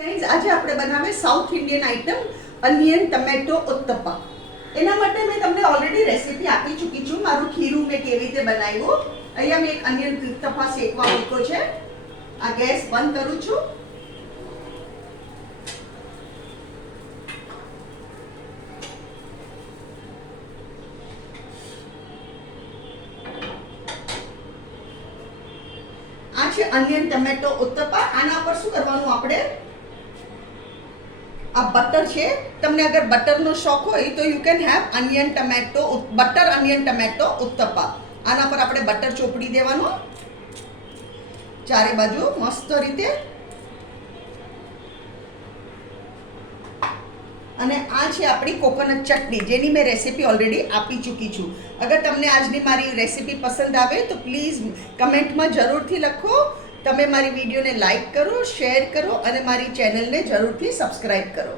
Guys આજે આપણે બનાવે south Indian item onion tomato uttapa. એના માટે મેં તમને ઓલરેડી રેસીપી આપી ચૂકી છું. મારું ખીરું મેં કેવી રીતે બનાવ્યું. અહીંયા મેં એક અનિયન ઉત્તપા શેકવા મૂક્યો છે. આ ગેસ બંધ કરું છું. આ છે અનિયન ટમેટો ઉત્તપા. આના પર શું કરવાનું આપણે, આ બટર છે. તમને અગર બટરનો શોખ હોય તો you can have onion tomato butter onion tomato uttapa. આના પર આપણે બટર ચોપડી દેવાનું ચારે બાજુ મસ્ત રીતે. અને આ છે આપણી કોકોનટ ચટણી, જેની મેં રેસીપી ઓલરેડી આપી ચૂકી છું. અગર તમને આજની મારી રેસીપી પસંદ આવે તો પ્લીઝ કમેન્ટમાં જરૂરથી લખો. તમે મારી વિડીયોને લાઈક કરો, શેર કરો અને મારી ચેનલને જરૂરથી સબસ્ક્રાઈબ કરો.